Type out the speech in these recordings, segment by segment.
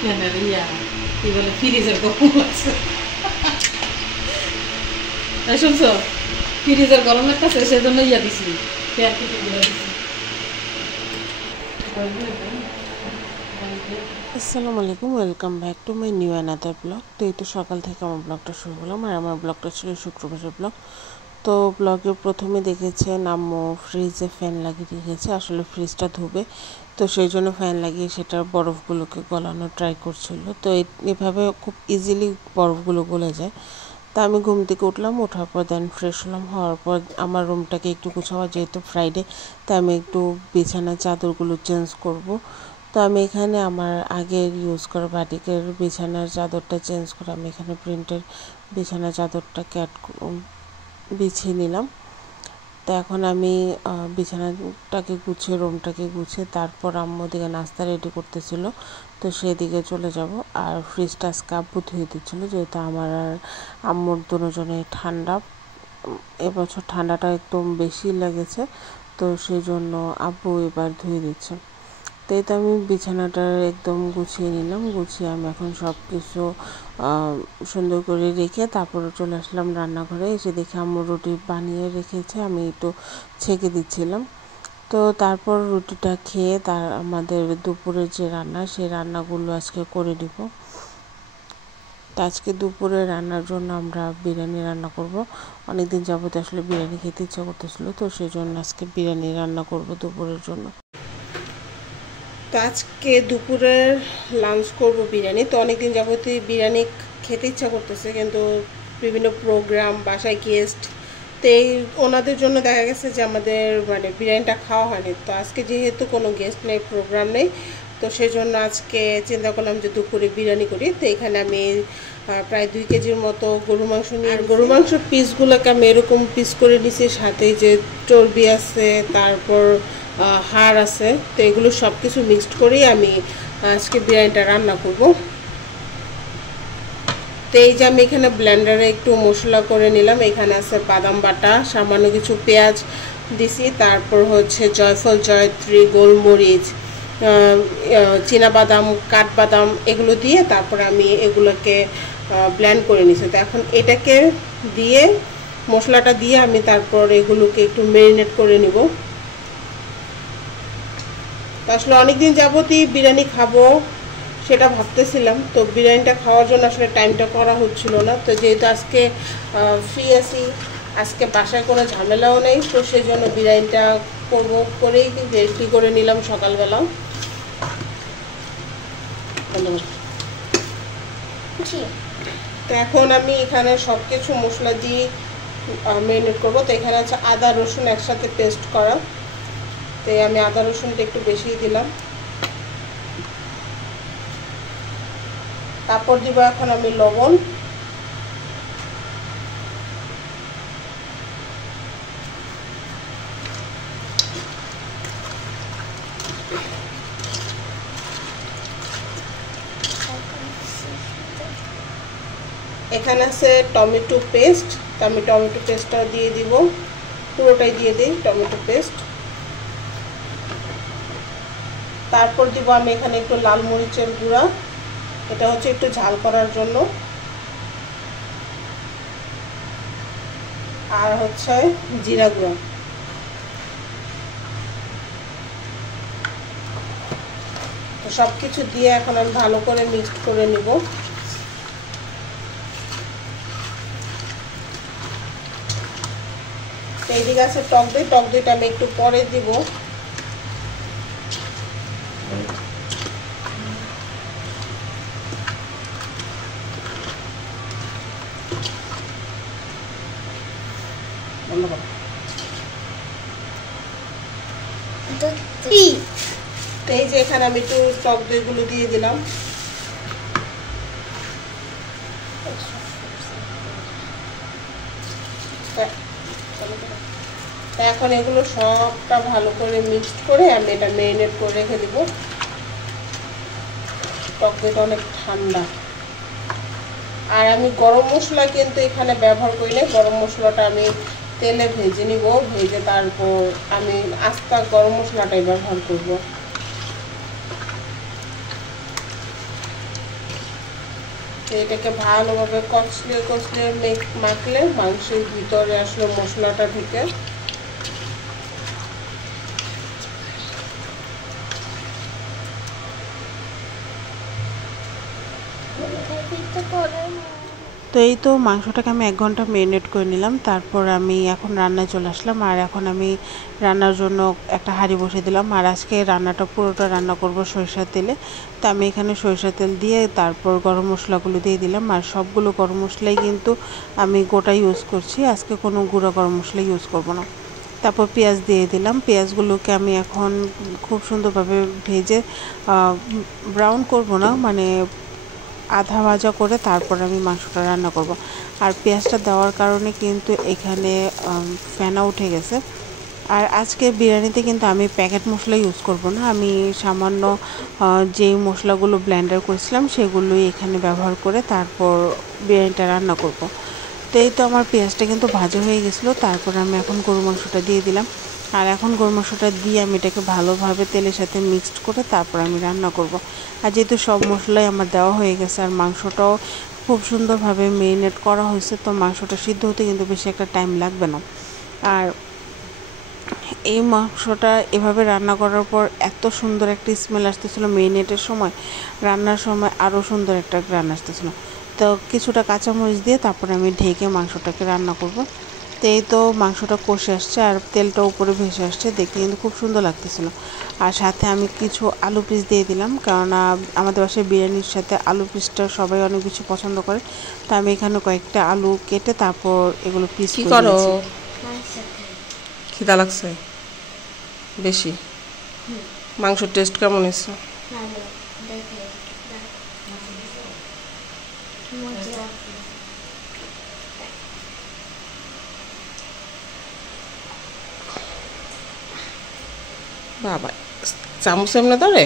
ফ্যানের কি বলে ফ্রিজের গরম লাগছে। শুনছো ফ্রিজের গরম লাগতেছে সেজন্য দিছি ফ্যান কিছু দিছি। আসসালামু আলাইকুম, welcome back to my new another blog. তো এই তো সকাল থেকে আমার ব্লগটা শুরু করলাম, আর আমার ব্লগটা ছিল শুক্রবারের ব্লগ। তো ব্লগের প্রথমে দেখেছেন আম্মু ফ্রিজে ফ্যান লাগিয়ে রেখেছে, আসলে ফ্রিজটা ধুবে, তো সেই জন্য ফ্যান লাগিয়ে সেটার বরফগুলোকে গলানো ট্রাই করছিল। তো এভাবে খুব ইজিলি বরফগুলো গলে যায়। তা আমি ঘুম থেকে উঠলাম, ওঠার পর দেন ফ্রেশ হলাম, হওয়ার পর আমার রুমটাকে একটু গুছাবো, যেহেতু ফ্রাইডে তাই আমি একটু বিছানার চাদরগুলো চেঞ্জ করব। তো আমি এখানে আমার আগের ইউজ করা বাটিকের বিছানার চাদরটা চেঞ্জ করে আমি এখানে প্রিন্টের বিছানার চাদরটাকে বিছিয়ে নিলাম। তো এখন আমি বিছানাটাকে গুছিয়ে রুমটাকে গুছিয়ে তারপর আম্মু দিকে নাস্তা রেডি করতেছিল, তো সেদিকে চলে যাব। আর ফ্রিজটা আজকে আব্বু ধুয়ে দিচ্ছিলো, যেহেতু আমার আর আম্মুর দুজনের ঠান্ডা, এবছর ঠান্ডাটা একদম বেশি লেগেছে, তো সেই জন্য আব্বু এবার ধুয়ে দিচ্ছে। তাই তো আমি বিছানাটা একদম গুছিয়ে নিলাম, গুছিয়ে আমি এখন সব কিছু সুন্দর করে রেখে তারপরে চলে আসলাম রান্নাঘরে। এসে দেখে আম্মু রুটি বানিয়ে রেখেছে, আমি একটু ছেঁকে দিচ্ছিলাম। তো তারপর রুটিটা খেয়ে আমাদের দুপুরের যে রান্না, সেই রান্নাগুলো আজকে করে নিব। তো আজকে দুপুরে রান্নার জন্য আমরা বিরিয়ানি রান্না করব। অনেকদিন যাবত আসলে বিরিয়ানি খেতে ইচ্ছা করতেছিল, তো সেই জন্য আজকে বিরিয়ানি রান্না করব দুপুরের জন্য। তো আজকে দুপুরের লাঞ্চ করব বিরিয়ানি। তো অনেকদিন যাবতই বিরিয়ানি খেতে ইচ্ছা করতেছে, কিন্তু বিভিন্ন প্রোগ্রাম, বাসায় গেস্ট, তো ওনাদের জন্য দেখা গেছে যে আমাদের বিরিয়ানিটা খাওয়া হয়নি। তো আজকে যেহেতু কোনো গেস্ট নেই, প্রোগ্রাম নেই, তো সেই জন্য আজকে চিন্তা করলাম যে দুপুরে বিরিয়ানি করি। তো এখানে আমি প্রায় 2 কেজির মতো গরু মাংস নিয়ে, গরু মাংস পিসগুলোকে আমি এরকম পিস করে নিছি, সাথে যে চর্বি আছে, তারপর হাড় আছে, তো এগুলো সব কিছু মিক্সড করেই আমি আজকে বিরিয়ানিটা রান্না করব। তো এই যে আমি এখানে ব্লেন্ডারে একটু মশলা করে নিলাম। এখানে আছে বাদাম বাটা, সামান্য কিছু পেঁয়াজ দিছি, তারপর হচ্ছে জয়ফল, জয়ত্রী, গোলমরিচ, চীনাবাদাম, কাঠবাদাম, এগুলো দিয়ে তারপর আমি এগুলোকে ব্লেন্ড করে নিছি। তো এখন এটাকে দিয়ে, মশলাটা দিয়ে আমি তারপর এগুলোকে একটু ম্যারিনেট করে নিব। তো আসলে অনেকদিন যাবতই বিরিয়ানি খাবো সেটা ভাবতেছিলাম, তো বিরিয়ানিটা খাওয়ার জন্য আসলে টাইমটা করা হচ্ছিল না। তো যেহেতু আজকে ফ্রি আছি, আজকে বাসায় কোনো ঝামেলাও নেই, তো সেই জন্য বিরিয়ানিটা করবো করেই রেডি করে নিলাম সকালবেলা। তো এখন আমি এখানে সব কিছু মশলা দিয়ে ম্যারিনেট করবো। তো এখানে আছে আদা রসুন একসাথে পেস্ট করা, তো আমি আদা রসুনটা একটু বেশি দিলাম। তারপর দিব এখন আমি লবণ, এখানে আছে টমেটো পেস্ট, তো আমি টমেটো পেস্টটাও দিয়ে দিব, পুরোটাই দিয়ে দিই টমেটো পেস্ট। তারপর দিব আমি এখানে একটু লাল মরিচের গুঁড়া, এটা হচ্ছে একটু ঝাল করার জন্য, আর হচ্ছে জিরা গুঁড়া। তো সব কিছু দিয়ে এখন আমি ভালো করে মিক্সড করে নিব। এইদিকে আছে টক দই, টক দইটা আমি একটু পরে দিব। এই যে এখানে আমি একটু টক দইগুলো দিয়ে দিলাম। এখন এগুলো সবটা ভালো করে মিক্সড করে আমি এটা ম্যারিনেট করে রেখে দিব। টক দইটা অনেক ঠান্ডা, আর আমি গরম মশলা কিন্তু এখানে ব্যবহার করি না। গরম মশলাটা আমি তেলে ভেজে নিব, ভেজে তারপর আমি আস্তা গরম মশলাটাই ব্যবহার করব। এটাকে ভালোভাবে কচলে কচলে মাখলে মাংসের ভিতরে আসলে মশলাটা ঢুকে। তো এই তো মাংসটাকে আমি 1 ঘন্টা ম্যারিনেট করে নিলাম। তারপর আমি এখন রান্নায় চলে আসলাম। আর এখন আমি রান্নার জন্য একটা হাঁড়ি বসিয়ে দিলাম। আর আজকে রান্নাটা পুরোটা রান্না করব সরিষার তেলে। তো আমি এখানে সরিষার তেল দিয়ে তারপর গরম মশলাগুলো দিয়ে দিলাম। আর সবগুলো গরম মশলাই কিন্তু আমি গোটা ইউজ করছি, আজকে কোনো গুঁড়ো গরম মশলা ইউজ করব না। তারপর পেঁয়াজ দিয়ে দিলাম। পেঁয়াজগুলোকে আমি এখন খুব সুন্দরভাবে ভেজে ব্রাউন করব না, মানে আধা ভাজা করে তারপর আমি মাংসটা রান্না করব। আর পেঁয়াজটা দেওয়ার কারণে কিন্তু এখানে ফেনা উঠে গেছে। আর আজকে বিরিয়ানিতে কিন্তু আমি প্যাকেট মশলা ইউজ করব না, আমি সামান্য যেই মশলাগুলো ব্লেন্ডার করেছিলাম সেগুলোই এখানে ব্যবহার করে তারপর বিরিয়ানিটা রান্না করব। তো এই তো আমার পেঁয়াজটা কিন্তু ভাজা হয়ে গেছিলো। তারপর আমি এখন গরু মাংসটা দিয়ে দিলাম। আর এখন গরু মাংসটা দিয়ে আমি এটাকে ভালোভাবে তেলের সাথে মিক্সড করে তারপর আমি রান্না করব। আর যেহেতু সব মশলাই আমার দেওয়া হয়ে গেছে আর মাংসটাও খুব সুন্দরভাবে মেরিনেট করা হয়েছে, তো মাংসটা সিদ্ধ হতে কিন্তু বেশি একটা টাইম লাগবে না। আর এই মাংসটা এভাবে রান্না করার পর এত সুন্দর একটা স্মেল আসতেছিলো, মেরিনেটের সময় রান্নার সময় আরও সুন্দর একটা গ্রান আসতেছিলো। তো কিছুটা কাঁচামরিচ দিয়ে তারপরে আমি ঢেকে মাংসটাকে রান্না করব। তো এই তো মাংসটা কষে আসছে আর তেলটা উপরে ভেসে আসছে, দেখতে কিন্তু খুব সুন্দর লাগতেছিল। আর সাথে আমি কিছু আলু পিস দিয়ে দিলাম, কেননা আমাদের বাসায় বিরিয়ানির সাথে আলু পিসটা সবাই অনেক বেশি পছন্দ করে। তো আমি এখানে কয়েকটা আলু কেটে তারপর এগুলো পিস করে দিয়েছি। খিদা লাগছে বেশি? মাংসের টেস্ট কেমন হয়েছে? বাবা, চামচ এমনি ধরে?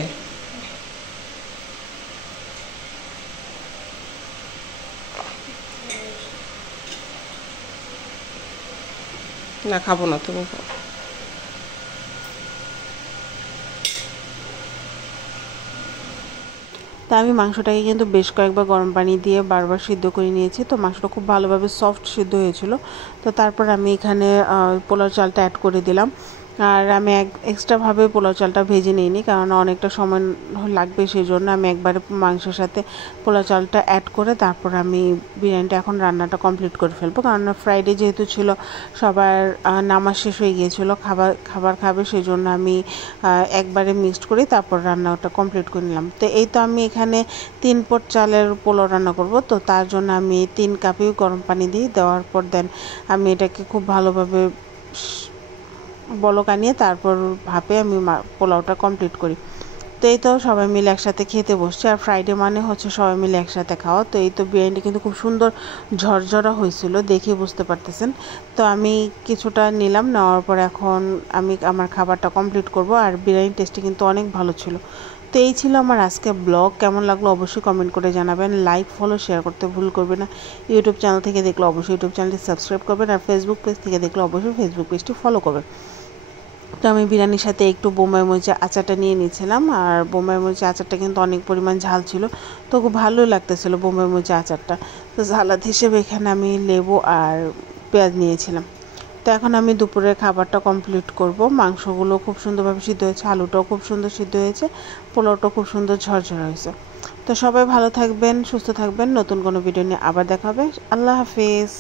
না, খাবো না, তুমি খাও। তা আমি মাংসটাকে কিন্তু বেশ কয়েকবার গরম পানি দিয়ে বারবার সিদ্ধ করে নিয়েছি। তো মাংসটা খুব ভালোভাবে সফট সিদ্ধ হয়েছিল। তো তারপর আমি এখানে পোলাও চালটা অ্যাড করে দিলাম। আর আমি এক্সট্রাভাবে পোলাও চালটা ভেজে নিইনি, কারণ অনেকটা সময় লাগবে, সেই জন্য আমি একবারে মাংসের সাথে পোলাও চালটা অ্যাড করে তারপর আমি বিরিয়ানিটা এখন রান্নাটা কমপ্লিট করে ফেলবো। কারণ ফ্রাইডে যেহেতু ছিল, সবার নামাজ শেষ হয়ে গিয়েছিলো, খাবার খাবে, সেই জন্য আমি একবারে মিক্সড করে তারপর রান্নাটা কমপ্লিট করে নিলাম। তো এই তো আমি এখানে 3 পট চালের পোলাও রান্না করব। তো তার জন্য আমি 3 কাপেও গরম পানি দিই, দেওয়ার পর দেন আমি এটাকে খুব ভালোভাবে বলক আনিয়ে তারপর ভাপে আমি পোলাওটা কমপ্লিট করি। তো এই তো সবাই মিলে একসাথে খেতে বসছে। আর ফ্রাইডে মানে হচ্ছে সবাই মিলে একসাথে খাওয়া। তো এই তো বিরিয়ানিটা কিন্তু খুব সুন্দর ঝরঝরা হয়েছিল, দেখে বুঝতে পারতেছেন। তো আমি কিছুটা নিলাম, নেওয়ার পর এখন আমি আমার খাবারটা কমপ্লিট করব। আর বিরিয়ানির টেস্টটি কিন্তু অনেক ভালো ছিল। তো এই ছিল আমার আজকে ব্লগ। কেমন লাগলো অবশ্যই কমেন্ট করে জানাবেন। লাইক, ফলো, শেয়ার করতে ভুল করবেন না। ইউটিউব চ্যানেল থেকে দেখলে অবশ্যই ইউটিউব চ্যানেলটি সাবস্ক্রাইব করবেন। আর ফেসবুক পেজ থেকে দেখলে অবশ্যই ফেসবুক পেজটি ফলো করবেন। তো আমি বিরিয়ানির সাথে একটু বোম্বাই মরিচের আচারটা নিয়ে নিয়েছিলাম। আর বোম্বাই মরিচের আচারটা কিন্তু অনেক পরিমাণ ঝাল ছিল, তো খুব ভালোই লাগতেছিলো বোম্বাই মরিচের আচারটা। তো ঝালাদ হিসেবে এখানে আমি লেবু আর পেঁয়াজ নিয়েছিলাম। তো এখন আমি দুপুরের খাবারটা কমপ্লিট করব। মাংসগুলো খুব সুন্দরভাবে সিদ্ধ হয়েছে, আলুটাও খুব সুন্দর সিদ্ধ হয়েছে, পোলাওটাও খুব সুন্দর ঝরঝরা হয়েছে। তো সবাই ভালো থাকবেন, সুস্থ থাকবেন। নতুন কোনো ভিডিও নিয়ে আবার দেখা হবে। আল্লাহ হাফেজ।